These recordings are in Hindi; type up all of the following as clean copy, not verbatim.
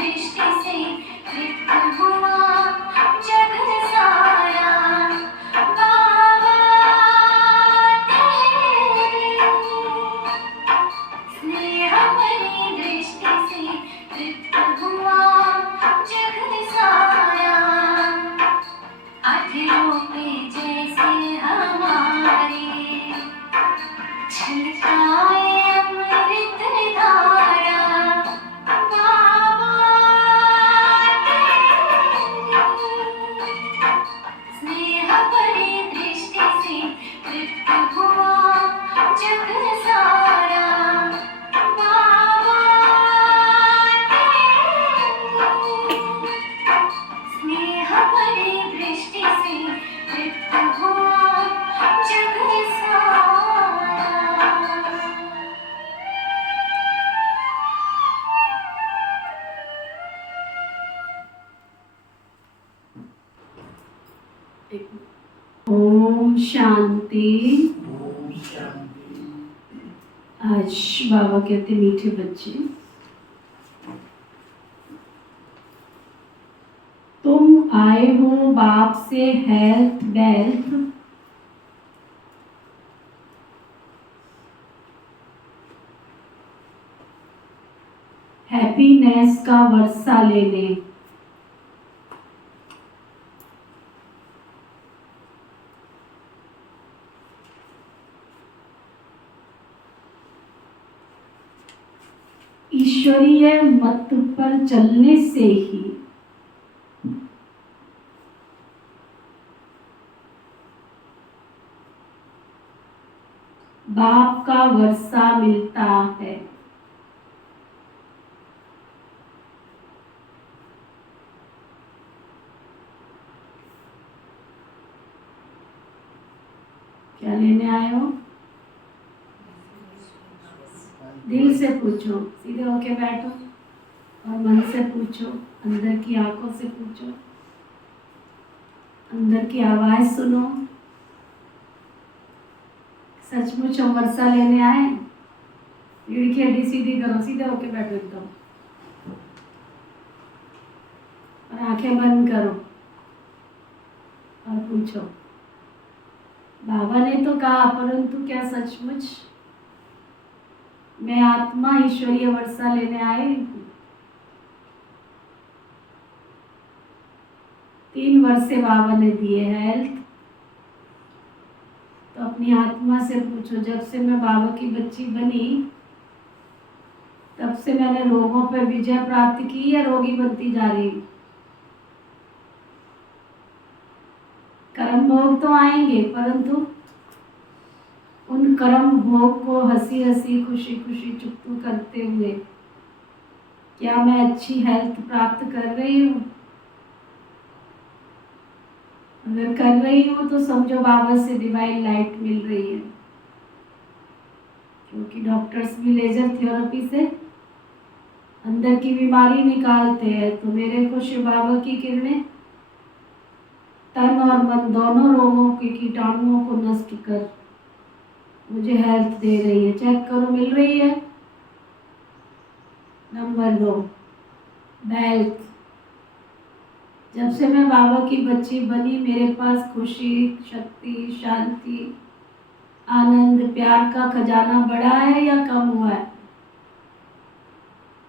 दृष्टि से तृप्त हुआ जग सारा। बाबा तेरी स्नेह भरी दृष्टि से तृप्त हुआ जग सारा। अधरों पे जैसे हमारे छलकाए अमृत धारा। बाबा तेरी स्नेह भरी दृष्टि से तृप्त हुआ जग सारा। बाबा तेरी स्नेह भरी दृष्टि से तृप्त हुआ जग सारा। ओम शांति। ओम शांति। आज बाबा कहते मीठे बच्चे, तुम आए हो बाप से हेल्थ वेल्थ हैप्पीनेस का वर्षा लेने। ईश्वरीय मत पर चलने से ही बाप का वर्षा मिलता है। क्या लेने आए हो? दिल से पूछो, सीधे होके बैठो और मन से पूछो, अंदर की आंखों से पूछो, अंदर की आवाज सुनो। सचमुच हम वर्षा लेने आए? रीढ़ की हड्डी सीधी करो, सीधे होके बैठो एकदम और आंखें बंद करो और पूछो। बाबा ने तो कहा, परंतु क्या सचमुच मैं आत्मा ईश्वरीय वर्षा लेने आई हूँ? 3 वर्षे बाबा ने दिए हेल्थ, तो अपनी आत्मा से पूछो, जब से मैं बाबा की बच्ची बनी तब से मैंने रोगों पर विजय प्राप्त की या रोगी बनती जा रही हूँ? कर्म भोग तो आएंगे, परंतु उन कर्म भोग को हंसी हंसी खुशी खुशी चुप्पू करते हुए क्या मैं अच्छी हेल्थ प्राप्त कर रही हूँ? अगर कर रही हूँ तो समझो बाबा से डिवाइन लाइट मिल रही है, क्योंकि डॉक्टर्स भी लेजर थेरेपी से अंदर की बीमारी निकालते हैं। तो मेरे को शिव बाबा की किरणें तन और मन दोनों रोगों के कीटाणुओं को नष्ट कर मुझे हेल्थ दे रही है। चेक करो, मिल रही है। Number 2, wealth. जब से मैं बाबा की बच्ची बनी मेरे पास खुशी, शक्ति, शांति, आनंद, प्यार का खजाना बढ़ा है या कम हुआ है?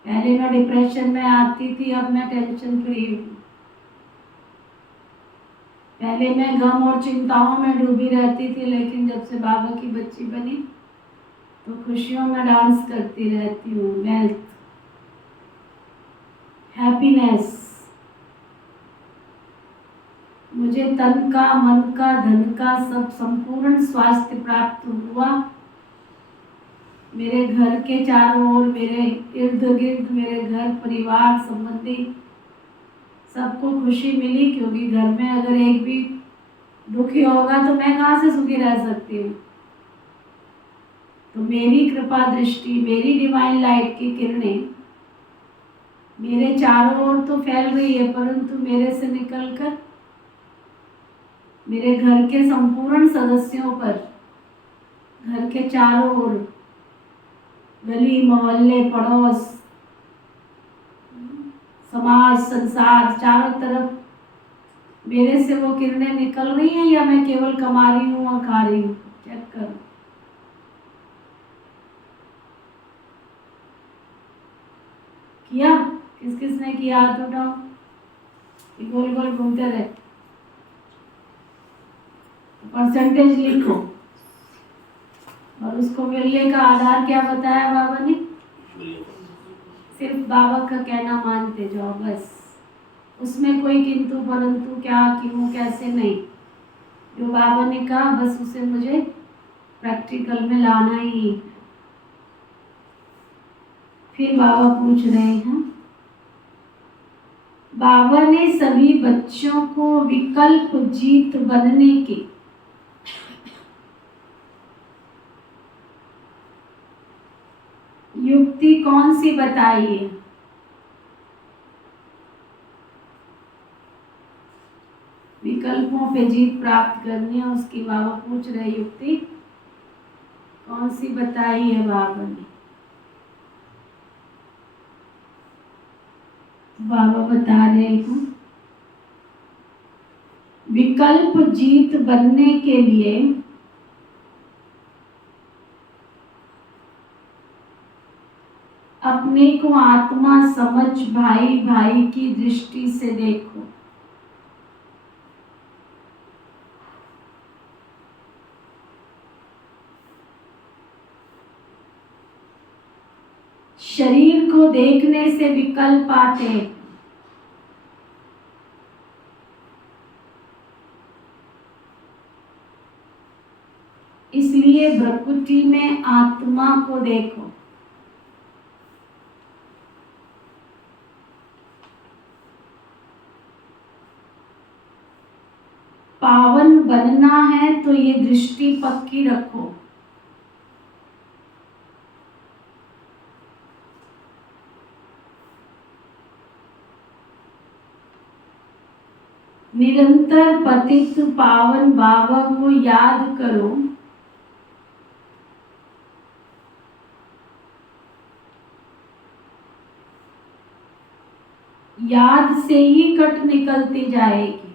पहले मैं डिप्रेशन में आती थी, अब मैं टेंशन फ्री हूँ। पहले मैं गम और चिंताओं में डूबी रहती थी, लेकिन जब से बाबा की बच्ची बनी तो खुशियों में डांस करती रहती हूँ। Wealth, happiness. मुझे तन का, मन का, धन का सब संपूर्ण स्वास्थ्य प्राप्त हुआ। मेरे घर के चारों ओर, मेरे इर्द गिर्द, मेरे घर परिवार संबंधी सबको खुशी मिली, क्योंकि घर में अगर एक भी दुखी होगा तो मैं कहाँ से सुखी रह सकती हूँ? तो मेरी कृपा दृष्टि, मेरी डिवाइन लाइट की किरणें मेरे चारों ओर तो फैल रही है, परंतु मेरे से निकलकर मेरे घर के संपूर्ण सदस्यों पर, घर के चारों ओर, गली मोहल्ले पड़ोस समाज, संसार, चारों तरफ मेरे से वो किरणें निकल रही हैं या मैं केवल कमा रही हूँ और खा रही हूँ? चेक करो। किया? किस किसने किया? हाथ उठाओ। गोल गोल घूमते रहे। परसेंटेज लिखो। और उसको मिलने का आधार क्या बताया बाबा ने? सिर्फ बाबा का कहना मानते जाओ बस। उसमें कोई किंतु परंतु क्या, क्यों, कैसे नहीं। जो बाबा ने कहा बस उसे मुझे प्रैक्टिकल में लाना ही है। फिर बाबा पूछ रहे हैं, बाबा ने सभी बच्चों को विकल्प जीत बनने की युक्ति कौन सी बताई है? विकल्पों पे जीत प्राप्त करनी है, उसकी बाबा पूछ रहे युक्ति कौन सी बताई है बाबा ने? बाबा बता रहे हैं, विकल्प जीत बनने के लिए अपने को आत्मा समझ भाई भाई की दृष्टि से देखो। शरीर को देखने से विकल्प आते हैं। इसलिए प्रकृति में आत्मा को देखो। पावन बनना है तो ये दृष्टि पक्की रखो। निरंतर पतित पावन बाबा को याद करो। याद से ही कट निकलती जाएगी।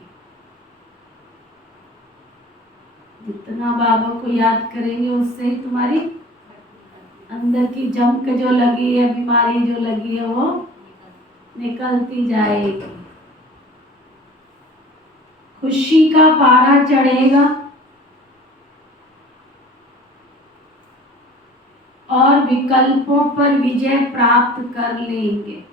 जितना बाबा को याद करेंगे उससे ही तुम्हारी अंदर की जंक जो लगी है, बीमारी जो लगी है, वो निकलती जाएगी। खुशी का पारा चढ़ेगा और विकल्पों पर विजय प्राप्त कर लेंगे।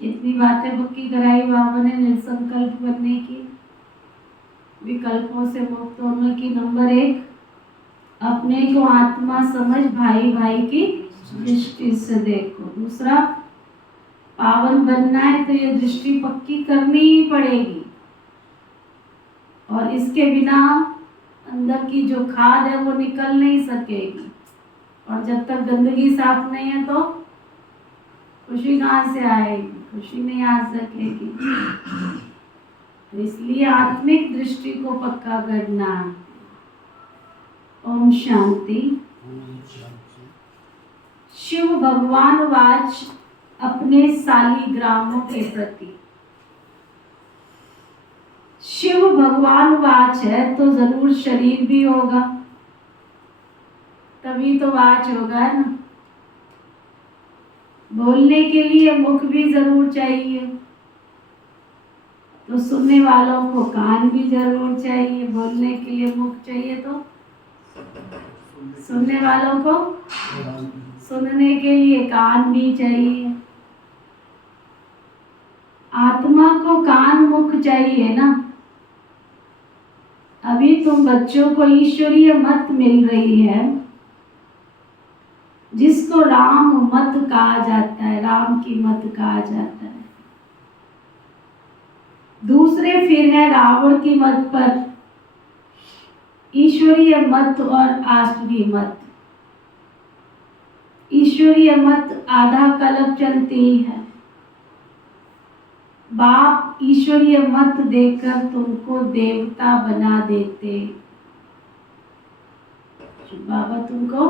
कितनी बातें पक्की कराई बाबा ने निसंकल्प बनने की, विकल्पों से मुक्त होने की। नंबर 1, अपने को आत्मा समझ भाई भाई की दृष्टि से देखो। दूसरा, पावन बनना है तो ये दृष्टि पक्की करनी ही पड़ेगी और इसके बिना अंदर की जो खाद है वो निकल नहीं सकेगी। और जब तक गंदगी साफ नहीं है तो खुशी कहाँ से आएगी? खुशी नहीं आ सकेगी। तो इसलिए आत्मिक दृष्टि को पक्का करना। ओम शांति। शिव भगवान वाच अपने सालिग्रामों के प्रति। शिव भगवान वाच है तो जरूर शरीर भी होगा, तभी तो वाच होगा ना। बोलने के लिए मुख भी जरूर चाहिए, तो सुनने वालों को कान भी जरूर चाहिए। बोलने के लिए मुख चाहिए तो सुनने वालों को सुनने के लिए कान भी चाहिए। आत्मा को कान मुख चाहिए ना। अभी तुम बच्चों को ईश्वरीय मत मिल रही है, जिसको राम मत कहा जाता है, राम की मत कहा जाता है। दूसरे फिर है रावण की मत पर ईश्वरीय मत और आसुरी मत। ईश्वरीय मत आधा कल्प चलती है। बाप ईश्वरीय मत देकर तुमको देवता बना देते, बाबा तुमको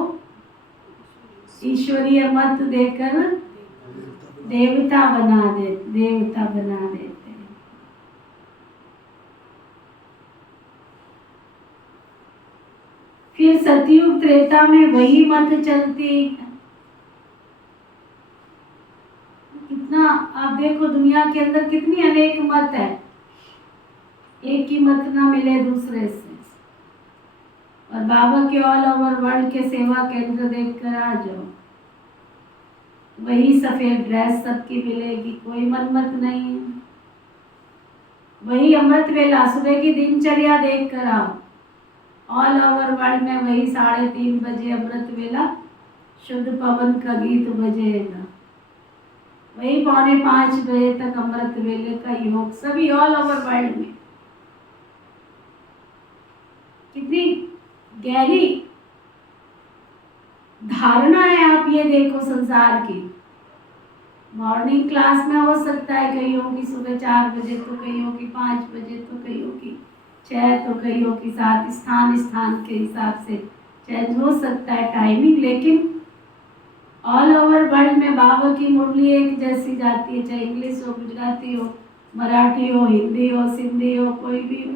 ईश्वरीय मत देकर देवता बना देते हैं। फिर सतयुग त्रेता में वही मत चलती है। कितना आप देखो दुनिया के अंदर कितनी अनेक मत है, एक ही मत ना मिले दूसरे से। और बाबा के ऑल ओवर वर्ल्ड के सेवा केंद्र देखकर आ जाओ, वही सफेद ड्रेस सबकी मिलेगी, कोई मनमत नहीं है। वही अमृत वेला सुबह की दिनचर्या देख कर आओ, ऑल ओवर वर्ल्ड में वही 3:30 बजे अमृत वेला शुद्ध पवन का गीत बजेगा, वही 4:45 बजे तक अमृत वेले का योग, सभी ऑल ओवर वर्ल्ड में। कितनी गहरी धारणा है, आप ये देखो संसार की। मॉर्निंग क्लास में हो सकता है कईयों की सुबह 4 बजे, तो कईयों की 5 बजे, तो कईयों की 6, तो कईयों की 7, स्थान के हिसाब से चेंज हो सकता है टाइमिंग, लेकिन ऑल ओवर वर्ल्ड में बाबा की मुरली एक जैसी जाती है, चाहे इंग्लिश हो, गुजराती हो, मराठी हो, हिंदी हो, सिंधी हो, कोई भी हो।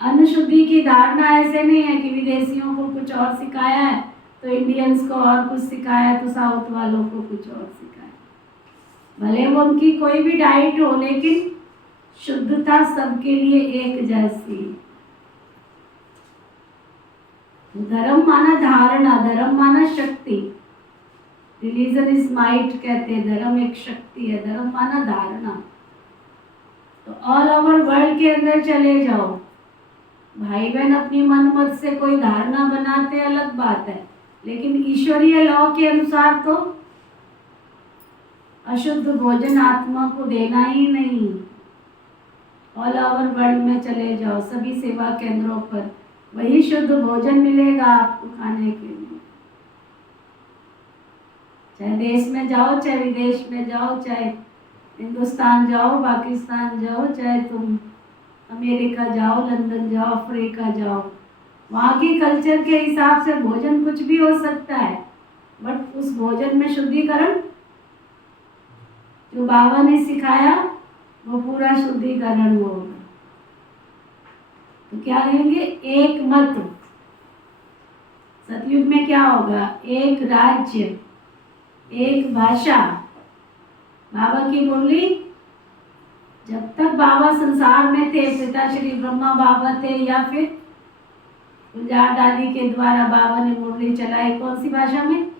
अन्न शुद्धि की धारणा ऐसे नहीं है कि विदेशियों को कुछ और सिखाया है तो इंडियंस को और कुछ सिखाया तो साउथ वालों को कुछ और सिखाया। भले वो उनकी कोई भी डाइट हो, लेकिन शुद्धता सबके लिए एक जैसी है। धर्म माना धारणा, धर्म माना शक्ति। रिलीजन इज माइट कहते हैं, धर्म एक शक्ति है, धर्म माना धारणा। तो ऑल ओवर वर्ल्ड के अंदर चले जाओ, भाई बहन अपनी मन मत से कोई धारणा बनाते अलग बात है, लेकिन ईश्वरीय लॉ के अनुसार तो अशुद्ध भोजन आत्मा को देना ही नहीं। ऑल ओवर वर्ल्ड में चले जाओ, सभी सेवा केंद्रों पर वही शुद्ध भोजन मिलेगा आपको खाने के लिए। चाहे देश में जाओ, चाहे विदेश में जाओ, चाहे हिंदुस्तान जाओ, पाकिस्तान जाओ, चाहे तुम अमेरिका जाओ, लंदन जाओ, अफ्रीका जाओ, वहाँ की कल्चर के हिसाब से भोजन कुछ भी हो सकता है, बट उस भोजन में शुद्धिकरण जो बाबा ने सिखाया वो पूरा शुद्धिकरण होगा। तो क्या कहेंगे? एक मत। सतयुग में क्या होगा? एक राज्य, एक भाषा। बाबा की मुरली, जब तक बाबा संसार में थे, पिता श्री ब्रह्मा बाबा थे या फिर गुलजार दादी के द्वारा बाबा ने मुरली चलाई, कौन सी भाषा में?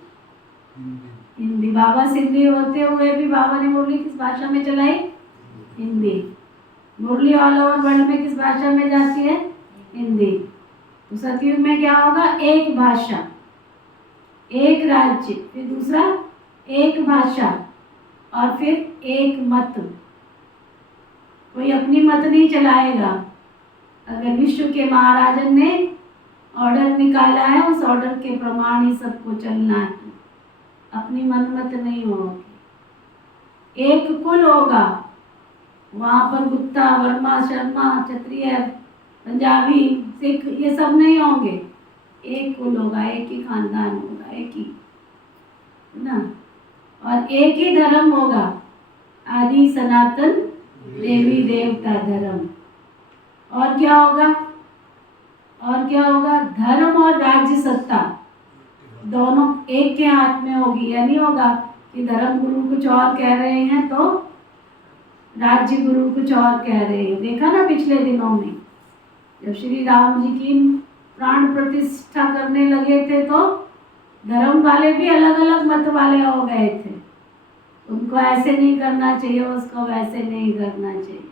हिंदी। बाबा सिंधी होते हुए भी बाबा ने मुरली किस भाषा में चलाई? हिंदी। मुरली ऑल ओवर वर्ल्ड में किस भाषा में जाती है? हिंदी। तो सतयुग में क्या होगा? एक भाषा, एक राज्य, फिर दूसरा एक भाषा, और फिर एक मत। कोई अपनी मत नहीं चलाएगा। अगर विश्व के महाराजन ने ऑर्डर निकाला है, उस ऑर्डर के प्रमाण ही सबको चलना है, अपनी मनमत नहीं होगी। एक कुल होगा, वहाँ पर गुप्ता, वर्मा, शर्मा, क्षत्रिय, पंजाबी, सिख ये सब नहीं होंगे। एक कुल होगा, एक ही खानदान होगा, एक ही, है ना। और एक ही धर्म होगा, आदि सनातन देवी देवता धर्म। और क्या होगा? और क्या होगा? धर्म और राज्य सत्ता दोनों एक के हाथ में होगी। या नहीं होगा कि धर्म गुरु कुछ और कह रहे हैं तो राज्य गुरु कुछ और कह रहे हैं। देखा ना पिछले दिनों में जब श्री राम जी की प्राण प्रतिष्ठा करने लगे थे तो धर्म वाले भी अलग अलग मत वाले हो गए थे। उनको ऐसे नहीं करना चाहिए, उसको वैसे नहीं करना चाहिए।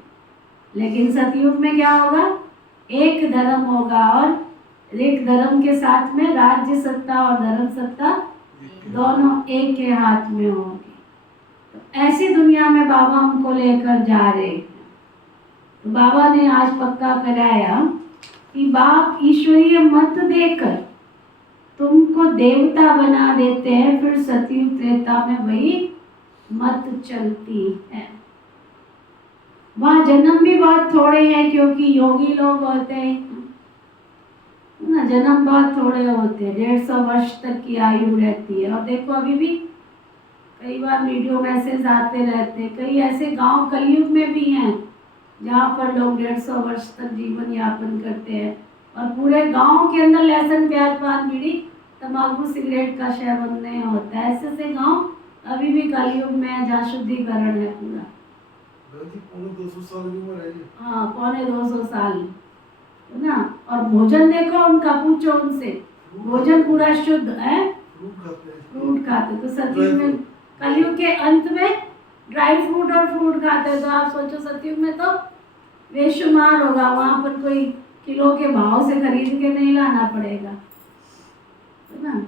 लेकिन सतयुग में क्या होगा? एक धर्म होगा, और एक धर्म के साथ में राज्य सत्ता और धर्म सत्ता दोनों एक के हाथ में होगी। तो ऐसी दुनिया में बाबा हमको लेकर जा रहे हैं। तो बाबा ने आज पक्का कराया कि बाप ईश्वरीय मत देकर तुमको देवता बना देते हैं, फिर सतयुग त्रेता में वही मत चलती है। वहाँ जन्म भी बहुत थोड़े हैं, क्योंकि योगी लोग होते हैं, ना, जन्म बहुत थोड़े होते हैं, 150 वर्ष तक की आयु रहती है। और देखो अभी भी कई बार वीडियो मैसेज आते रहते हैं, कई ऐसे गांव कलयुग में भी हैं जहाँ पर लोग 150 वर्ष तक जीवन यापन करते हैं और पूरे गांव के अंदर लहसुन प्याज पान बीड़ी तंबाकू सिगरेट का सेवन नहीं होता है। ऐसे से गांव अभी भी कलयुग में है जहाँ शुद्धिकरण है पूरा। पौने 200 साल की उम्र है ये। हाँ, पौने 200 साल है ना। और भोजन देखो उनका, पूछो उनसे, भोजन पूरा शुद्ध है, फ्रूट खाते हैं। फ्रूट खाते। तो सतयुग में, कलयुग के अंत में ड्राई फ्रूट और फ्रूट खाते हैं। तो आप सोचो सतयुग में तो बेशुमार होगा, वहाँ पर कोई किलो के भाव से खरीद के नहीं लाना पड़ेगा, है ना।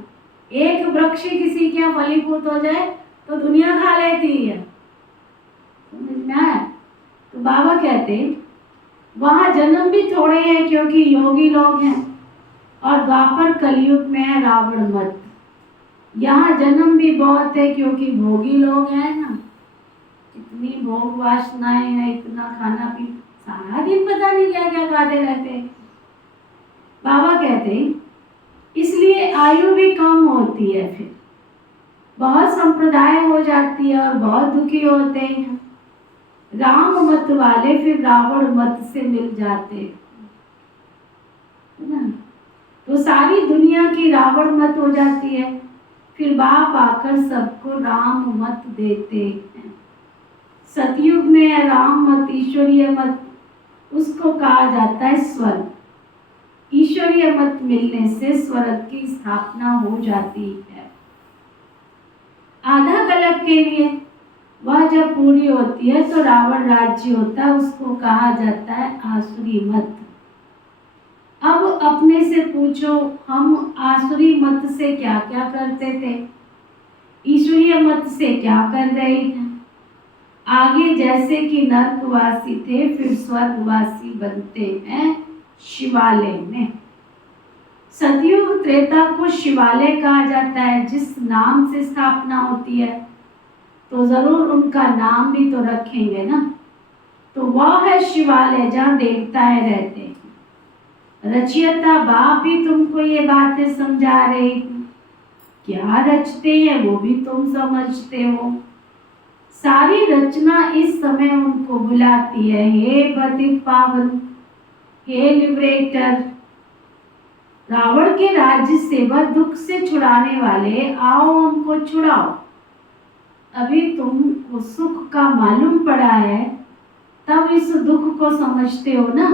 एक वृक्ष किसी के यहाँ फलीभूत हो जाए तो दुनिया खा लेती है, समझ में आया। तो बाबा कहते वहाँ जन्म भी थोड़े हैं क्योंकि योगी लोग हैं, और द्वापर कलयुग में है रावण मत। यहाँ जन्म भी बहुत है क्योंकि भोगी लोग हैं ना, इतनी भोग वासनाएं हैं, इतना खाना पी, सारा दिन पता नहीं क्या क्या खाते रहते हैं। बाबा कहते इसलिए आयु भी कम होती है, फिर बहुत संप्रदाय हो जाती है और बहुत दुखी होते हैं। राम मत वाले फिर रावण मत से मिल जाते हैं, है ना। तो सारी दुनिया की रावण मत हो जाती है, फिर बाप आकर सबको राम मत देते हैं। सतयुग में है राम मत, ईश्वरीय मत, उसको कहा जाता है स्वर्ग। ईश्वरीय मत मिलने से स्वर्ग की स्थापना हो जाती है। आधा कल्प के लिए वह जब पूरी होती है तो रावण राज्य होता है, उसको कहा जाता है आसुरी मत। अब अपने से पूछो, हम आसुरी मत से क्या क्या करते थे, ईश्वरीय मत से क्या कर रहे हैं। आगे जैसे कि नरकवासी थे फिर स्वर्गवासी बनते हैं शिवालय में। सतयुग त्रेता को शिवालय कहा जाता है। जिस नाम से स्थापना होती है तो जरूर उनका नाम भी तो रखेंगे ना। तो वह है शिवालय जहाँ देवताएं रहते हैं। रचयिता बाप भी तुमको ये बातें समझा रहे हैं, क्या रचते हैं वो भी तुम समझते हो। सारी रचना इस समय उनको बुलाती है, हे पतित पावन, हे लिबरेटर, रावण के राज्य से वह दुख से छुड़ाने वाले, आओ हमको छुड़ाओ। अभी तुमको सुख का मालूम पड़ा है तब इस दुख को समझते हो ना,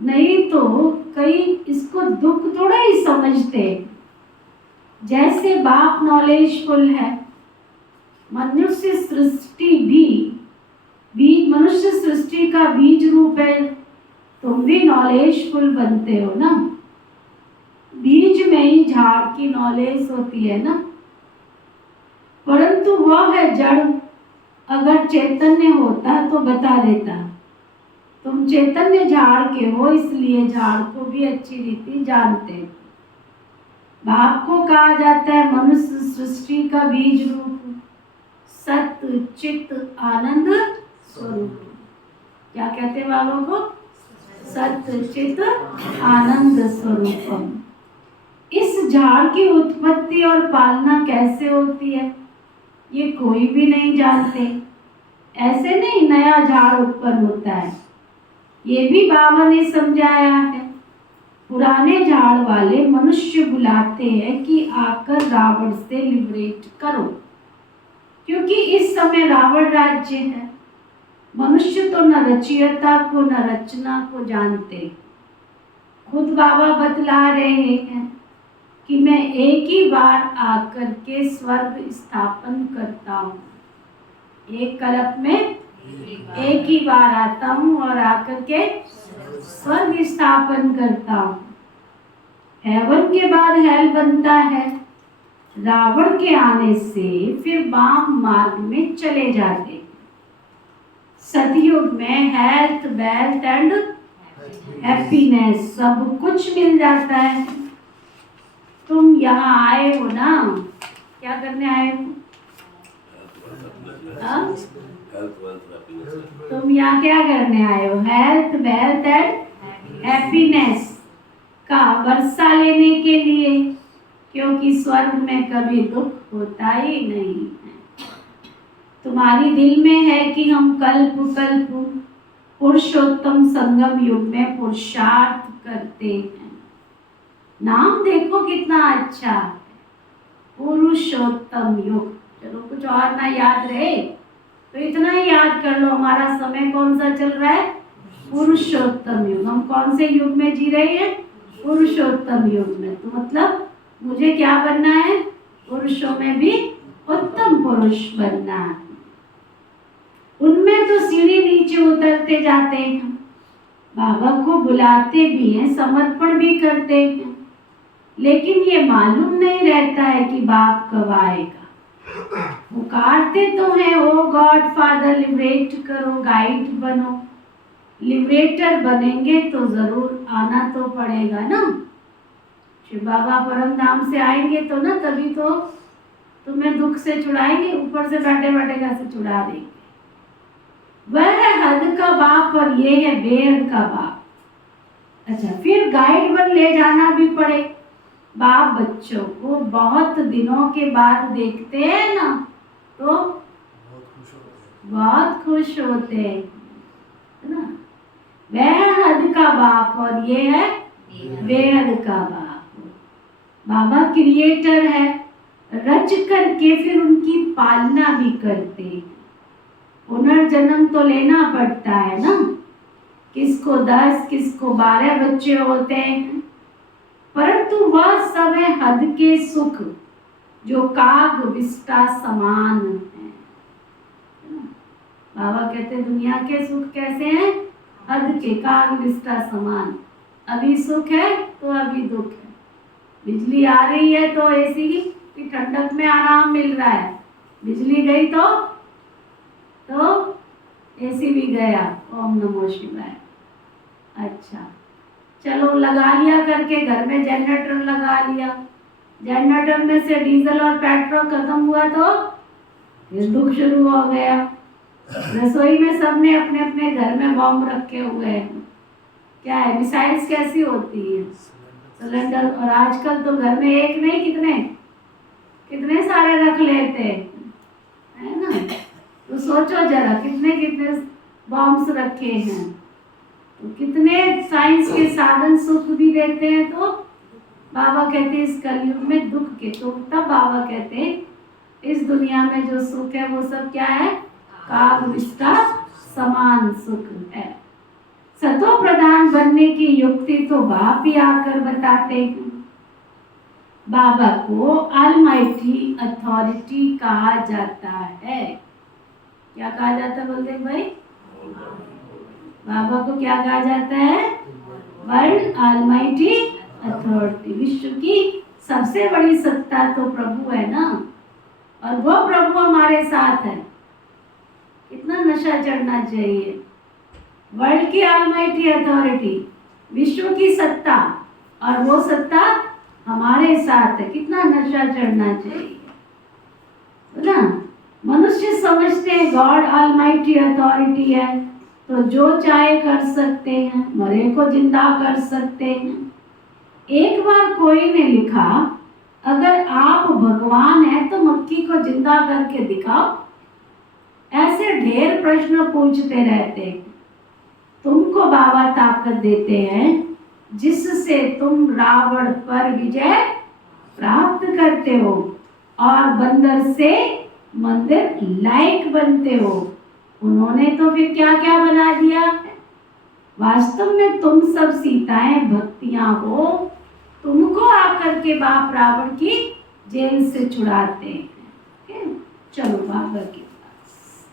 नहीं तो कई इसको दुख थोड़ा ही समझते। जैसे बाप नॉलेजफुल है, मनुष्य सृष्टि भी मनुष्य सृष्टि का बीज रूप है, तुम भी नॉलेजफुल बनते हो ना। बीज में ही झाड़ की नॉलेज होती है ना, परंतु वह है जड़। अगर चैतन्य होता तो बता देता, तुम चैतन्य झाड़ के हो इसलिए झाड़ को भी अच्छी रीति जानते हो। बाप को कहा जाता है मनुष्य सृष्टि का बीज रूप, सत्य चित्त आनंद स्वरूप। क्या कहते हैं बाबा को? सत्य चित्त आनंद स्वरूपम। इस झाड़ की उत्पत्ति और पालना कैसे होती है ये कोई भी नहीं जानते। ऐसे नहीं नया झाड़ उत्पन्न होता है, ये भी बाबा ने समझाया है। पुराने झाड़ वाले मनुष्य बुलाते हैं कि आकर रावण से लिबरेट करो, क्योंकि इस समय रावण राज्य है। मनुष्य तो न रचयिता को न रचना को जानते। खुद बाबा बतला रहे हैं कि मैं एक ही बार आकर के स्वर्ग स्थापन करता हूँ। एक कल्प में एक ही बार आता हूँ और आकर के स्वर्ग स्थापन करता हूँ। हेवन के बाद हेल बनता है। रावण के आने से फिर वाम मार्ग में चले जाते। सतयुग में हेल्थ वेल्थ एंड हैप्पीनेस सब कुछ मिल जाता है। तुम यहाँ आए हो ना, क्या करने आए हो? तुम यहाँ क्या करने आए हो? हेल्थ वेल्थ एंड हैप्पीनेस का वर्षा लेने के लिए, क्योंकि स्वर्ग में कभी दुख होता ही नहीं है। तुम्हारी दिल में है कि हम कल्प कल्प पुरुषोत्तम संगम युग में पुरुषार्थ करते हैं। नाम देखो कितना अच्छा है, पुरुषोत्तम युग। चलो कुछ और ना याद रहे तो इतना ही याद कर लो, हमारा समय कौन सा चल रहा है? पुरुषोत्तम युग। हम कौन से युग में जी रहे हैं? पुरुषोत्तम युग में। तो मतलब मुझे क्या बनना है? पुरुषों में भी उत्तम पुरुष बनना है। उनमें तो सीढ़ी नीचे उतरते जाते हैं, बाबा को बुलाते भी हैं, समर्पण भी करते हैं, लेकिन ये मालूम नहीं रहता है कि बाप कब आएगा। पुकारते तो हैं, ओ गॉड फादर लिबरेट करो, गाइड बनो। लिबरेटर बनेंगे तो जरूर आना तो पड़ेगा ना। शिव बाबा परम धाम से आएंगे तो ना, तभी तो तुम्हें दुख से छुड़ाएंगे, ऊपर से बैठे बैठे कैसे छुड़ा देंगे। वह है हद का बाप और ये है बेहद का बाप। अच्छा, फिर गाइड बन ले जाना भी पड़े। बाप बच्चों को बहुत दिनों के बाद देखते हैं ना, तो बहुत खुश होते हैं, है ना। वह हद का बाप और ये है बेहद का बाप। बाबा क्रिएटर है, रच करके फिर उनकी पालना भी करते हैं। पुनर्जन्म तो लेना पड़ता है ना, किसको 10 किसको 12 बच्चे होते हैं, परंतु वह सब है हद के सुख जो काग विष्टा समान है। बाबा कहते हैं दुनिया के सुख कैसे हैं? हद के, काग विष्टा समान। अभी सुख है तो अभी दुख है। बिजली आ रही है तो एसी की ठंडक में आराम मिल रहा है, बिजली गई तो एसी भी गया। ओम नमो शिवाय। अच्छा, चलो लगा लिया करके, घर में जनरेटर लगा लिया, जनरेटर में से डीजल और पेट्रोल खत्म हुआ तो फिर दुख शुरू हो गया। रसोई में सबने अपने अपने घर में बॉम्ब रखे हुए हैं। क्या है, मिसाइल्स कैसी होती है? सिलेंडर। और आजकल तो घर में एक नहीं कितने सारे रख लेते है ना। तो सोचो जरा कितने कितने बॉम्ब्स रखे हैं, तो कितने साइंस के साधन सुख भी देते हैं। तो बाबा कहते हैं इस कलयुग में दुख के, तो तब बाबा कहते हैं इस दुनिया में जो सुख है वो सब क्या है? काग विष्टा समान सुख है। सतो प्रधान बनने की युक्ति तो बाप ही आकर बताते हैं। बाबा को ऑलमाइटी अथॉरिटी कहा जाता है। क्या कहा जाता है बोलते भाई? बाबा को क्या कहा जाता है? World almighty authority. विश्व की सबसे बड़ी सत्ता तो प्रभु है ना, और वो प्रभु हमारे साथ है। कितना नशा चढ़ना चाहिए। वर्ल्ड की ऑलमाइटी अथॉरिटी, विश्व की सत्ता, और वो सत्ता हमारे साथ है। कितना नशा चढ़ना चाहिए ना। मनुष्य समझते हैं गॉड ऑलमाइटी अथॉरिटी है तो जो चाहे कर सकते हैं, मरे को जिंदा कर सकते हैं। एक बार कोई ने लिखा, अगर आप भगवान हैं तो मक्खी को जिंदा करके दिखाओ। ऐसे ढेर प्रश्न पूछते रहते हैं। तुमको बाबा ताकत देते हैं जिससे तुम रावण पर विजय प्राप्त करते हो और बंदर से मंदिर लायक बनते हो। उन्होंने तो फिर क्या क्या बना दिया। वास्तव में तुम सब सीताएं भक्तियां हो। तुमको आकर के बाप रावण की जेल से छुड़ाते हैं। चलो बाबा के पास।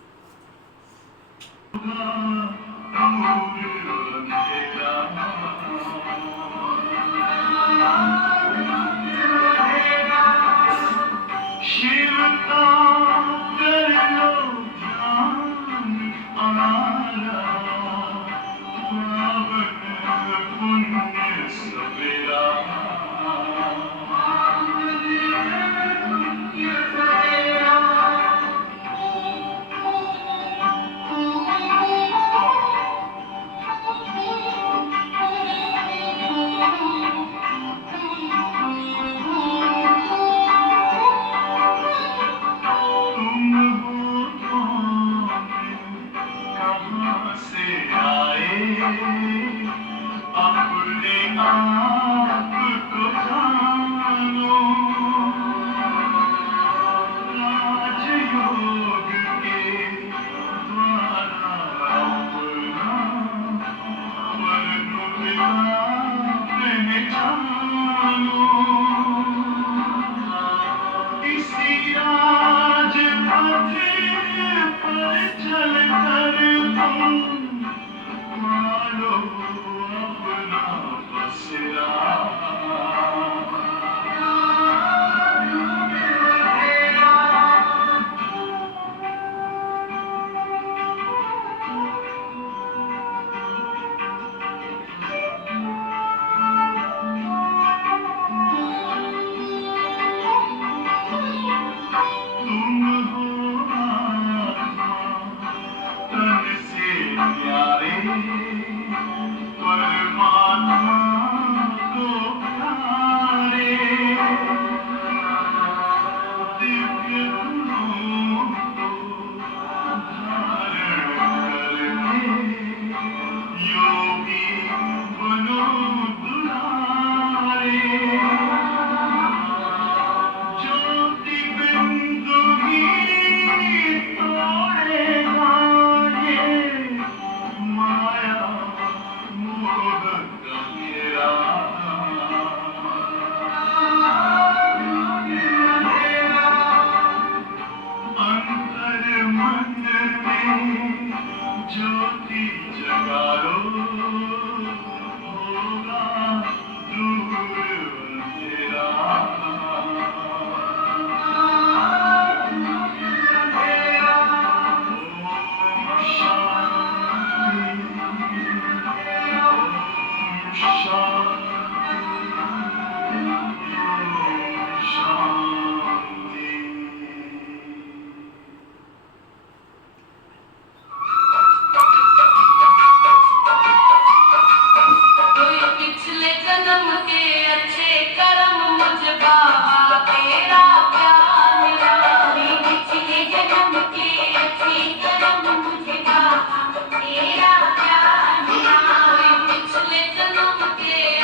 तेरा प्यार मिला, पिछले जन्म के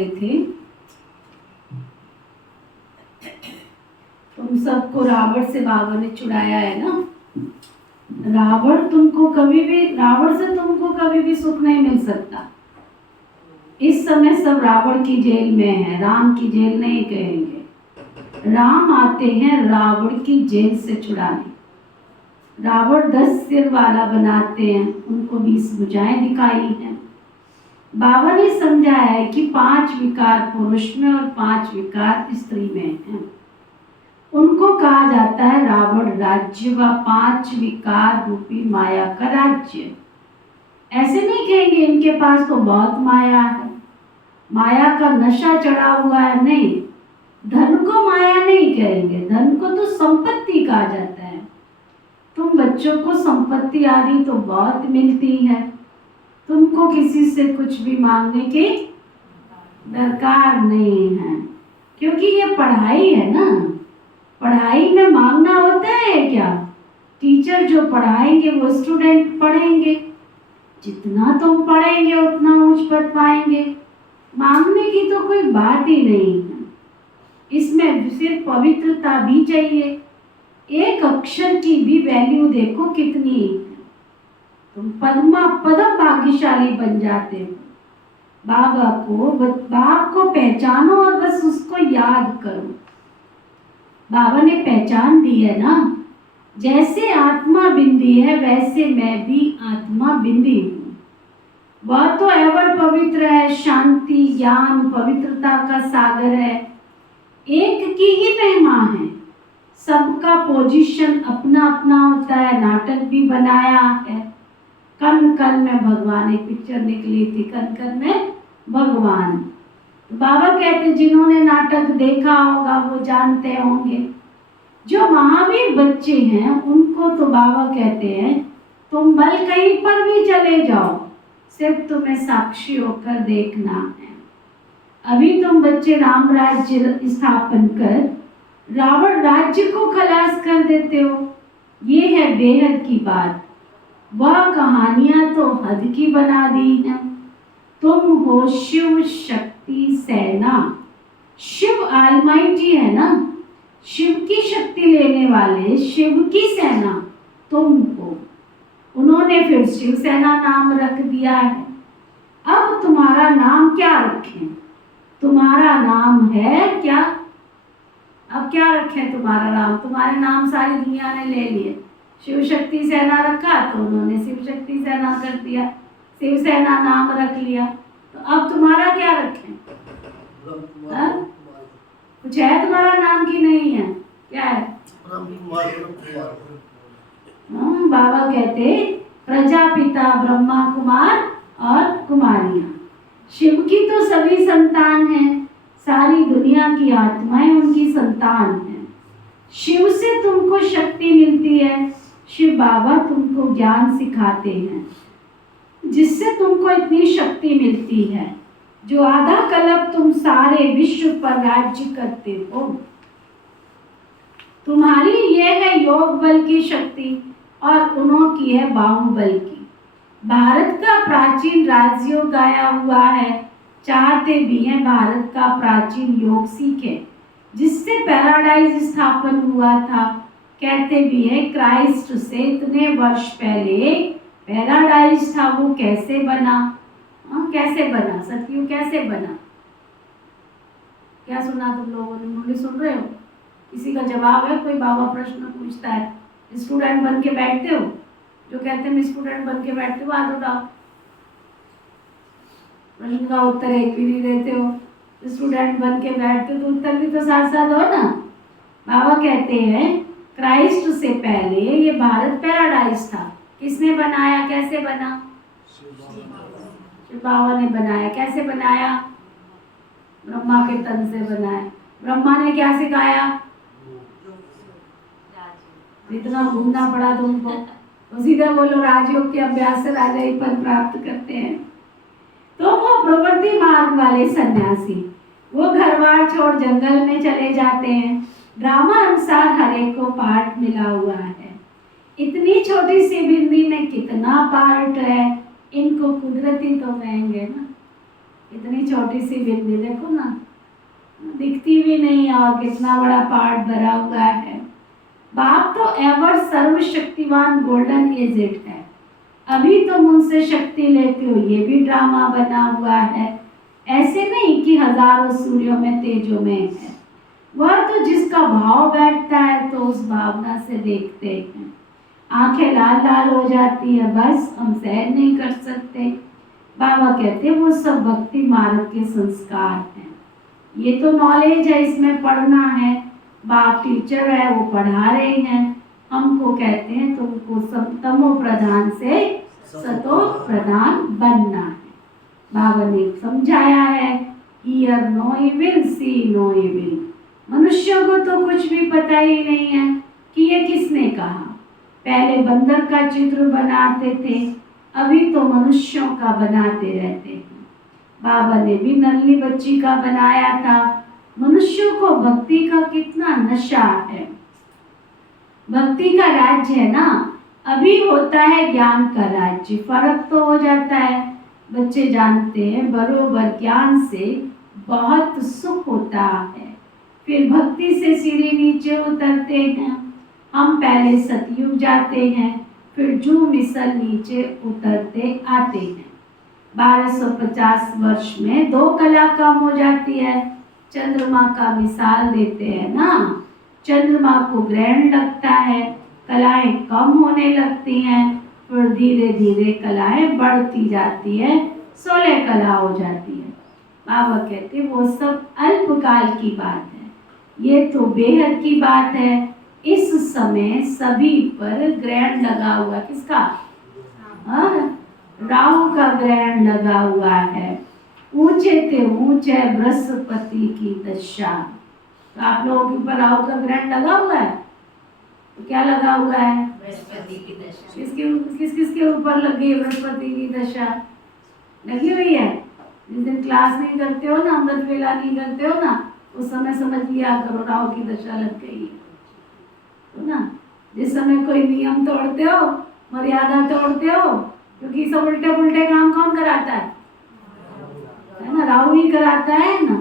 थे तुम सबको रावण से बाबा ने छुड़ाया है ना। रावण से तुमको कभी भी सुख नहीं मिल सकता। इस समय सब रावण की जेल में है, राम की जेल नहीं कहेंगे। राम आते हैं रावण की जेल से छुड़ाने। रावण 10 सिर वाला बनाते हैं, उनको 20 भुजाएं दिखाई हैं। बाबा ने समझाया है कि 5 विकार पुरुष में और 5 विकार स्त्री में हैं। उनको कहा जाता है रावण राज्य व 5 विकार रूपी माया का राज्य। ऐसे नहीं कहेंगे इनके पास तो बहुत माया है, माया का नशा चढ़ा हुआ है, नहीं। धन को माया नहीं कहेंगे, धन को तो संपत्ति कहा जाता है। तुम बच्चों को संपत्ति आदि तो बहुत मिलती है, तुमको किसी से कुछ भी मांगने की दरकार नहीं है, क्योंकि ये पढ़ाई है ना। पढ़ाई में मांगना होता है क्या? टीचर जो पढ़ाएंगे वो स्टूडेंट पढ़ेंगे, जितना तुम पढ़ेंगे उतना ऊंच पद पाएंगे। मांगने की तो कोई बात ही नहीं है। इसमें सिर्फ पवित्रता भी चाहिए। एक अक्षर की भी वैल्यू देखो कितनी है। तुम पदम भाग्यशाली बन जाते हो। बाप को पहचानो और बस उसको याद करो। बाबा ने पहचान दी है ना, जैसे आत्मा बिंदी है वैसे मैं भी आत्मा बिंदी हूँ। वह तो एवर पवित्र है, शांति ज्ञान पवित्रता का सागर है, एक की ही महिमा है। सबका पोजीशन अपना अपना होता है, नाटक भी बनाया है। कण कण में भगवान, एक पिक्चर निकली थी कण कण में भगवान। बाबा कहते जिन्होंने नाटक देखा होगा वो जानते होंगे। जो महावीर बच्चे हैं उनको तो बाबा कहते हैं तुम भल कहीं पर भी चले जाओ, सिर्फ तुम्हें साक्षी होकर देखना है। अभी तुम बच्चे राम राज्य स्थापन कर रावण राज्य को खलास कर देते हो। ये है बेहद की बात। वह कहानियां तो हद की बना दी हैं। तुम हो शिव शक्ति सेना। शिव ऑलमाइटी है ना, शिव की शक्ति लेने वाले, शिव की सेना तुम हो। उन्होंने फिर शिव सेना नाम रख दिया है। अब तुम्हारा नाम क्या रखें? तुम्हारा नाम है क्या? अब क्या रखें तुम्हारा नाम? तुम्हारे नाम सारी दुनिया ने ले लिए। शिव शक्ति सेना रखा तो उन्होंने शिव शक्ति सेना कर दिया, शिव सेना नाम रख लिया। तो अब तुम्हारा क्या रखें? कुछ है तुम्हारा नाम की नहीं है? क्या है? बाबा कहते प्रजापिता ब्रह्मा कुमार और कुमारियां। शिव की तो सभी संतान हैं, सारी दुनिया की आत्माएं उनकी संतान हैं। शिव से तुमको शक्ति मिलती है। शिव बाबा तुमको ज्ञान सिखाते हैं जिससे तुमको इतनी शक्ति मिलती है जो आधा कल्प तुम सारे विश्व पर राज्य करते हो। तुम्हारी ये है योग बल की शक्ति और उन्हों की है बाहुबल की। भारत का प्राचीन राजयोग गाया हुआ है, चाहते भी हैं भारत का प्राचीन योग सीखे जिससे पैराडाइज स्थापन हुआ था। कहते भी हैं क्राइस्ट से इतने वर्ष पहले पैराडाइज था, वो कैसे बना? कैसे बना? सतयुग कैसे बना? क्या सुना तुम लोगों ने? मुरली सुन रहे हो? किसी का जवाब है? कोई बाबा प्रश्न पूछता है, स्टूडेंट बन के बैठते हो? जो कहते हैं स्टूडेंट बन के बैठते हो हाथ उठाओ। प्रश्न का उत्तर एक भी नहीं देते हो। स्टूडेंट बन के बैठते हो तो उत्तर भी तो साथ साथ हो ना। बाबा कहते हैं क्राइस्ट से पहले ये भारत पैराडाइज था। किसने बनाया? कैसे बना? शिव बाबा ने बनाया। कैसे बनाया? ब्रह्मा के तन से बनाया। ब्रह्मा ने क्या सिखाया? इतना घूमना पड़ा तुमको तो सीधे बोलो राजयोग के अभ्यास से राजा ही पद प्राप्त करते हैं। तो वो प्रवृत्ति मार्ग वाले सन्यासी वो घर बार छोड़ जंगल में चले जाते हैं। ड्रामा अनुसार हर एक को पार्ट मिला हुआ है। इतनी छोटी सी बिंदी में कितना पार्ट है, इनको कुदरती तो कहेंगे ना। इतनी छोटी सी बिंदी देखो ना, दिखती भी नहीं और कितना बड़ा पार्ट भरा हुआ है। बाप तो एवर सर्वशक्तिवान गोल्डन एजेड है। अभी तुम उनसे शक्ति लेते हो, ये भी ड्रामा बना हुआ है। ऐसे नहीं कि हजारों सूर्यों में तेजों में है। वह तो जिसका भाव बैठता है तो उस भावना से देखते हैं। आंखें लाल लाल हो जाती है, बस हम सहन नहीं कर सकते। बाबा कहते वो सब भक्ति मार्ग के संस्कार हैं। ये तो नॉलेज है, इसमें पढ़ना है। बाप टीचर है, वो पढ़ा रहे हैं। हमको कहते हैं तुमको तमो प्रधान से सतो प्रधान बनना है। बाबा ने समझाया है, hear no evil, see no evil. मनुष्यों को तो कुछ भी पता ही नहीं है कि ये किसने कहा। पहले बंदर का चित्र बनाते थे, अभी तो मनुष्यों का बनाते रहते हैं। बाबा ने भी नन्ही बच्ची का बनाया था। मनुष्यों को भक्ति का कितना नशा है। भक्ति का राज्य है ना, अभी होता है ज्ञान का राज्य। फर्क तो हो जाता है। बच्चे जानते हैं बरोबर ज्ञान से बहुत सुख होता है, फिर भक्ति से सीढ़ी नीचे उतरते हैं। हम पहले सतयुग जाते हैं, फिर जू मिसल नीचे उतरते आते हैं। 1250 वर्ष में 2 कला कम हो जाती है। चंद्रमा का मिसाल देते हैं ना, चंद्रमा को ग्रहण लगता है, कलाएं कम होने लगती हैं, फिर धीरे धीरे कलाएं बढ़ती जाती है, 16 कला हो जाती है। बाबा कहते वो सब अल्पकाल की बात है, ये तो बेहद की बात है। इस समय सभी पर ग्रहण लगा हुआ, किसका? राहु का ग्रहण लगा हुआ है। ऊंचे ते ऊंचे बृहस्पति की दशा। तो आप लोगों के ऊपर राहु का ग्रहण लगा हुआ है, तो क्या लगा हुआ है? बृहस्पति की दशा। किसके ऊपर लगी है बृहस्पति की दशा? लगी हुई है। जिस दिन क्लास नहीं करते हो ना, अमृत वेला नहीं करते हो ना, उस समय समझ लिया करो राहु की दशा लग गई है। तो ना, जिस समय कोई नियम तोड़ते हो, मर्यादा तोड़ते हो, क्योंकि सब उल्टे पुल्टे काम कौन कराता है ना? राहु ही कराता है ना।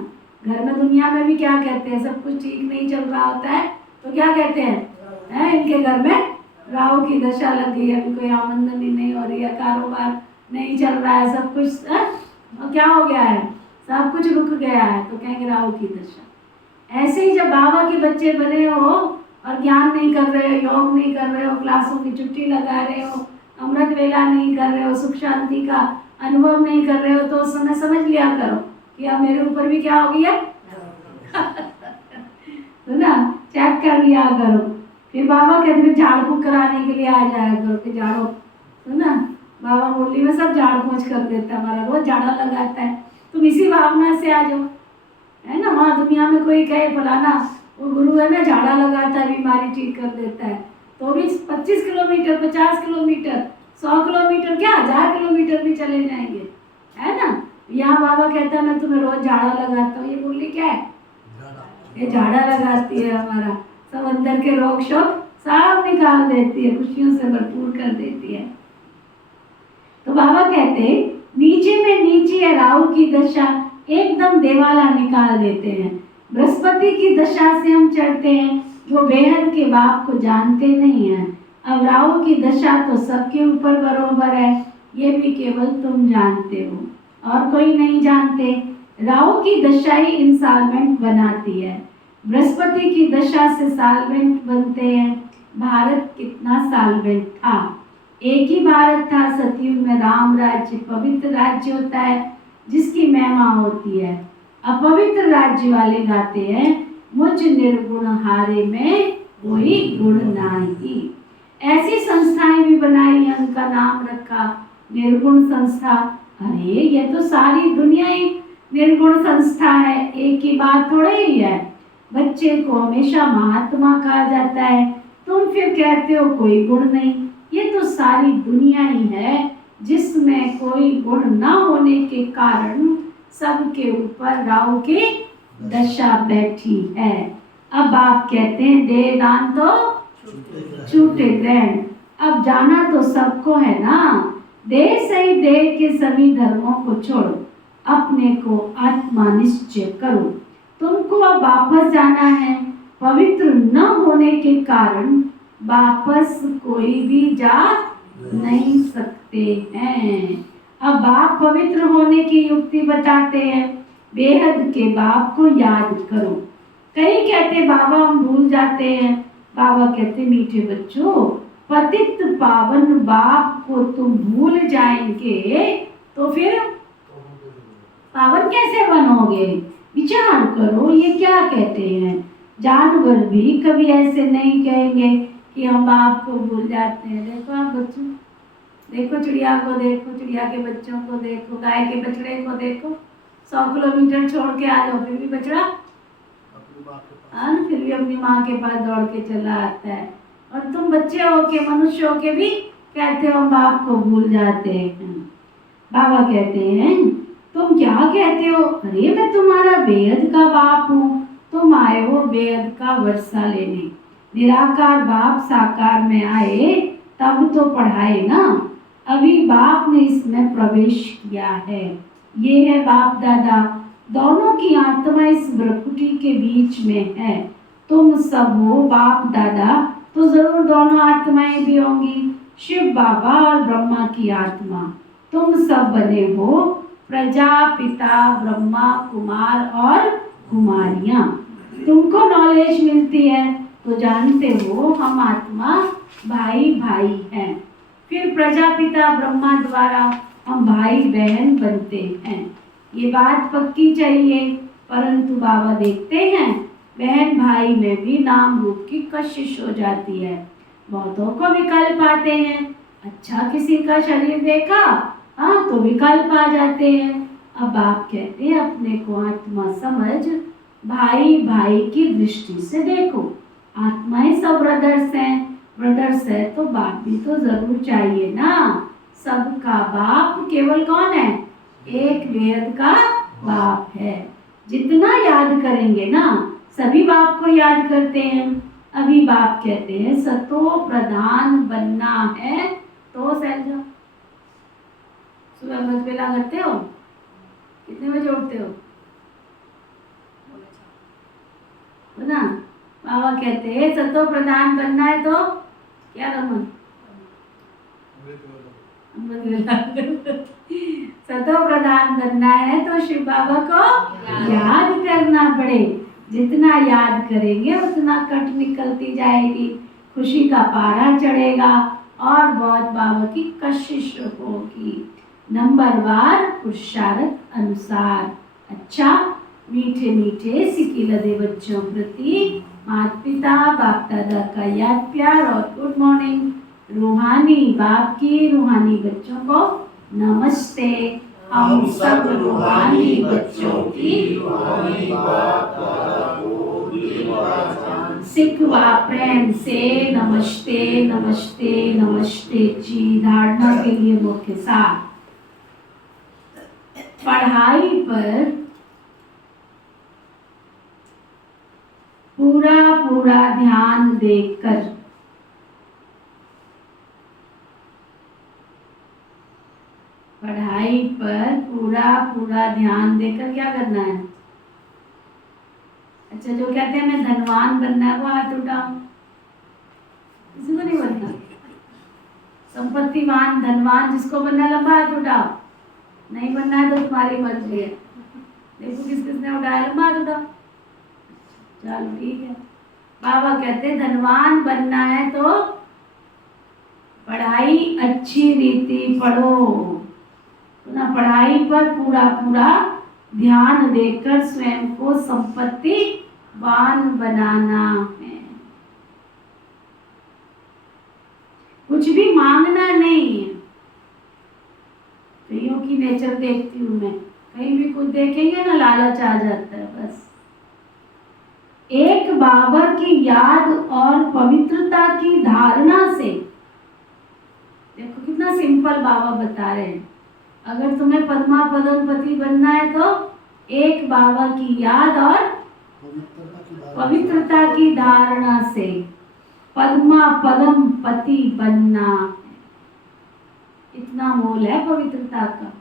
घर में दुनिया में भी क्या कहते हैं, सब कुछ ठीक नहीं चल रहा होता है तो क्या कहते हैं, इनके घर में राहु की दशा लग गई है, अभी कोई आमदनी नहीं हो रही है, कारोबार नहीं चल रहा है, सब कुछ और क्या हो गया है, सब कुछ रुक गया है, तो कहेंगे राहु की दशा। ऐसे ही जब बाबा के बच्चे बने हो और ज्ञान नहीं कर रहे हो, योग नहीं कर रहे हो, क्लासों की छुट्टी लगा रहे हो, अमृत वेला नहीं कर रहे हो, सुख शांति का अनुभव नहीं कर रहे हो, तो उस समय समझ लिया करो कि अब मेरे ऊपर भी क्या हो गया तो ना चेक कर लिया करो। फिर बाबा कहते हैं झाड़ फूक कराने के लिए आ जाया करो कि झाड़ो, तो ना बाबा मुरली में सब झाड़ पोंछ कर देता है, हमारा रोज झाड़ा लगाता है। तुम इसी भावना से आ जाओ, है ना। वहाँ दुनिया में कोई कहे फलाना वो गुरु है ना, झाड़ा लगाता है, बीमारी ठीक कर देता है, तो भी 25 किलोमीटर, 50 किलोमीटर, 100 किलोमीटर, क्या 1000 किलोमीटर भी चले जाएंगे, है ना। यहाँ बाबा कहता है मैं तुम्हें रोज झाड़ा लगाता हूँ। ये बोली क्या है, ये झाड़ा लगाती है, हमारा सब अंदर के रोग शोक सब निकाल देती है, खुशियों से भरपूर कर देती है। तो बाबा कहते नीचे में नीचे है राहु की दशा, एकदम देवाला निकाल देते हैं। बृहस्पति की दशा से हम चढ़ते हैं, जो बेहद के बाप को जानते नहीं हैं। अब राहु की दशा तो सबके ऊपर बरोबर है, ये भी केवल तुम जानते हो और कोई नहीं जानते। राहु की दशा ही इंस्टॉलमेंट बनाती है, बृहस्पति की दशा से सालवेंट बनते हैं। भारत कितना सालवेंट था, एक ही भारत था सतयुग में। राम राज्य पवित्र राज्य होता है जिसकी महिमा होती है। अपवित्र राज्य वाले गाते हैं मुझ निर्गुण हारे में कोई गुण नहीं। ऐसी संस्थाएं भी बनाई हैं, उनका नाम रखा निर्गुण संस्था। अरे ये तो सारी दुनिया ही निर्गुण संस्था है, एक ही बात थोड़ी ही है। बच्चे को हमेशा महात्मा कहा जाता है, तुम फिर कहते हो कोई गुण नहीं। ये तो सारी दुनिया ही है जिसमें कोई गुण न होने के कारण सबके ऊपर राहु की दशा बैठी है। अब आप कहते हैं देह दान तो छूटे ग्रहण। अब जाना तो सबको है ना, देह सही देह के सभी धर्मों को छोड़ो, अपने को आत्मा निश्चय करो। तुमको अब वापस जाना है। पवित्र न होने के कारण वापस कोई भी जा नहीं सकते हैं। अब बाप पवित्र होने की युक्ति बताते हैं। बेहद के बाप को याद करो। कई कहते बाबा हम भूल जाते हैं। बाबा कहते मीठे बच्चों, पतित पावन बाप को तुम भूल जाएंगे तो फिर पावन कैसे बनोगे? विचार करो, ये क्या कहते हैं। जानवर भी कभी ऐसे नहीं कहेंगे कि हम बाप को भूल जाते हैं। देखो आप बच्चों, देखो चिड़िया को, देखो चिड़िया के बच्चों को, देखो गाय के बछड़े को, देखो 100 किलोमीटर छोड़ के आ जाओ फिर भी बछड़ा फिर भी अपनी माँ के पास दौड़ के चला आता है। और तुम बच्चे हो के, मनुष्य हो के भी कहते हो हम बाप को भूल जाते हैं। बाबा कहते हैं तुम क्या कहते हो? अरे मैं तुम्हारा बेहद का बाप हूँ। तुम आए हो बेहद का वर्षा लेने। निराकार बाप साकार में आए तब तो पढ़ाए ना। अभी बाप ने इसमें प्रवेश किया है। ये है बाप दादा, दोनों की आत्मा इस भ्रकुटी के बीच में है। तुम सब हो बाप दादा तो जरूर दोनों आत्माएं भी होंगी, शिव बाबा और ब्रह्मा की आत्मा। तुम सब बने हो प्रजापिता, ब्रह्मा, कुमार और कुमारियां। तुमको नॉलेज मिलती है तो जानते हो हम आत्मा भाई भाई हैं। फिर प्रजापिता ब्रह्मा द्वारा हम भाई बहन बनते हैं। ये बात पक्की चाहिए, परंतु बाबा देखते हैं बहन भाई में भी नाम रूप की कशिश हो जाती है। बहुतों को विकल्प आते हैं। अच्छा किसी का शरीर देखा तो विकल्प आ जाते हैं। अब आप कहते हैं अपने को आत्मा समझ, भाई भाई की दृष्टि से देखो। आत्माएं सब ब्रदर्स हैं। ब्रदर्स है तो बाप भी तो जरूर चाहिए ना। सबका बाप केवल कौन है? एक बेहद का बाप है। जितना याद करेंगे ना, सभी बाप को याद करते हैं। अभी बाप कहते हैं सतो प्रधान बनना है तो सहजा। सुबह अमृत वेला करते हो? कितने बजे उठते हो? ना बाबा कहते हैं सतो प्रधान बनना है तो क्या रमन? अमृत वेला। सतो प्रधान बनना है तो शिव बाबा को याद करना पड़े। जितना याद करेंगे उतना कट निकलती जाएगी, खुशी का पारा चढ़ेगा और बहुत बाबा की कशिश होगी। नंबरवार पुरुषार्थ अनुसार। अच्छा मीठे मीठे सिकिलदे बच्चों प्रति माता पिता बाप दादा का याद प्यार और गुड मॉर्निंग। रूहानी बाप की रूहानी बच्चों को नमस्ते। हम सब रूहानी बच्चों की रूहानी बाप दादा को सिखवा प्रेम से नमस्ते नमस्ते नमस्ते जी। धारणा के लिए मुख्य साथ। पढ़ाई पर पूरा पूरा ध्यान देकर पढ़ाई पर पूरा पूरा ध्यान देकर क्या करना है? अच्छा जो कहते हैं मैं धनवान बनना है वो हाथ उठाओ। किसी को नहीं बनना? संपत्तिवान धनवान जिसको बनना है लंबा हाथ उठाओ। नहीं बनना है तो तुम्हारी मर्जी है। देखो किस किसने उठाया, लंबा हाथ उठाओ। चलो ठीक है। बाबा कहते हैं धनवान बनना है तो पढ़ाई अच्छी रीति पढ़ो। ना पढ़ाई पर पूरा पूरा ध्यान देकर स्वयं को संपत्तिवान बनाना है। कुछ भी मांगना नहीं है। कईयों की नेचर देखती हूँ मैं, कहीं भी कुछ देखेंगे ना लालच आ जाता है। बस एक बाबा की याद और पवित्रता की धारणा से, देखो कितना सिंपल बाबा बता रहे हैं। अगर तुम्हें पद्मा पदमपति बनना है तो एक बाबा की याद और पवित्रता की धारणा से पद्मा पदमपति बनना है। इतना मोल है पवित्रता का।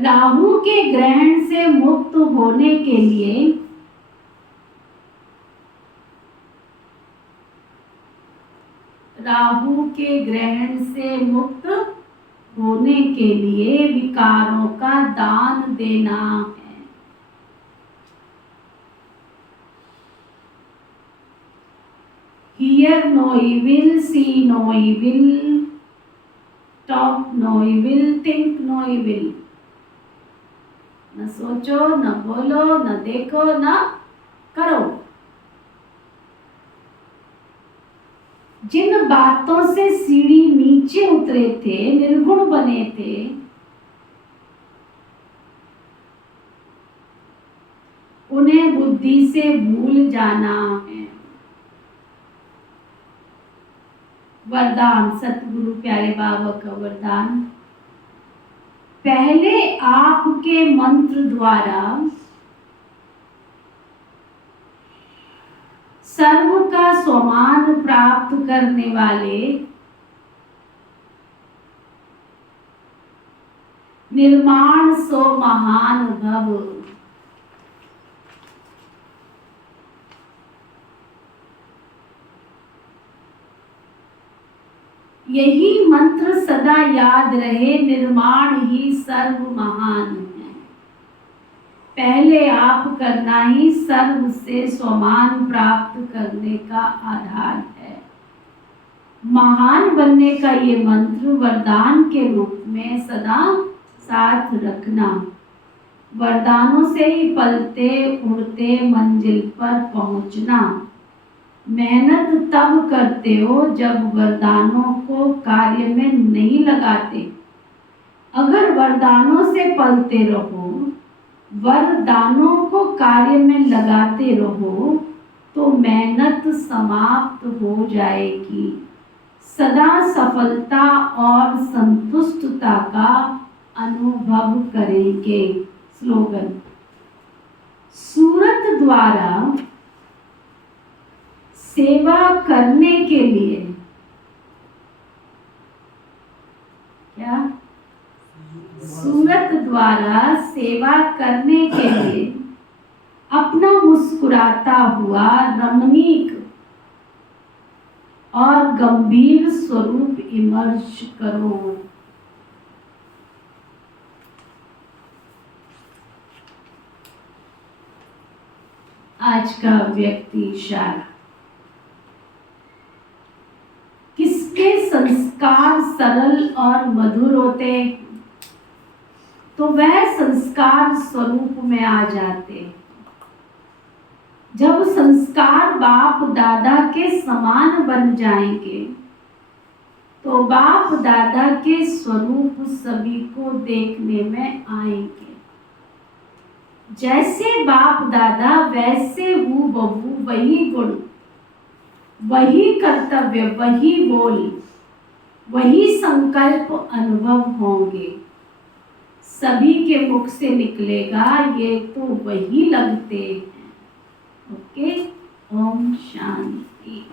राहु के ग्रहण से मुक्त होने के लिए राहु के ग्रहण से मुक्त होने के लिए विकारों का दान देना है। Hear no evil, see no evil, talk no evil, think no evil। न सोचो, न बोलो, न देखो, न करो। जिन बातों से सीढ़ी नीचे उतरे थे, निर्गुण बने थे, उन्हें बुद्धि से भूल जाना है। वरदान, सतगुरु प्यारे बाबा का वरदान। पहले आपके मंत्र द्वारा सर्व का स्वमान प्राप्त करने वाले निर्माण सो महान भव। यही मंत्र सदा याद रहे, निर्माण ही सर्व महान है। पहले आप करना ही सर्व से स्वमान प्राप्त करने का आधार है। महान बनने का ये मंत्र वरदान के रूप में सदा साथ रखना। वरदानों से ही पलते उड़ते मंजिल पर पहुंचना। मेहनत तब करते हो जब वरदानों को कार्य में नहीं लगाते। अगर वरदानों से पलते रहो, वरदानों को कार्य में लगाते रहो, तो मेहनत समाप्त हो जाएगी। सदा सफलता और संतुष्टता का अनुभव करेंगे। स्लोगन, सूरत द्वारा सेवा करने के लिए क्या? सूरत द्वारा सेवा करने के लिए अपना मुस्कुराता हुआ रमणीक और गंभीर स्वरूप इमर्ज करो। आज का व्यक्ति इशारा। किसके संस्कार सरल और मधुर होते, तो वह संस्कार स्वरूप में आ जाते। जब संस्कार बाप दादा के समान बन जाएंगे, तो बाप दादा के स्वरूप सभी को देखने में आएंगे। जैसे बाप दादा वैसे हूबहू वही गुण, वही कर्तव्य, वही बोल, वही संकल्प अनुभव होंगे। सभी के मुख से निकलेगा, ये तो वही लगते हैं। ओके, ओम शांति।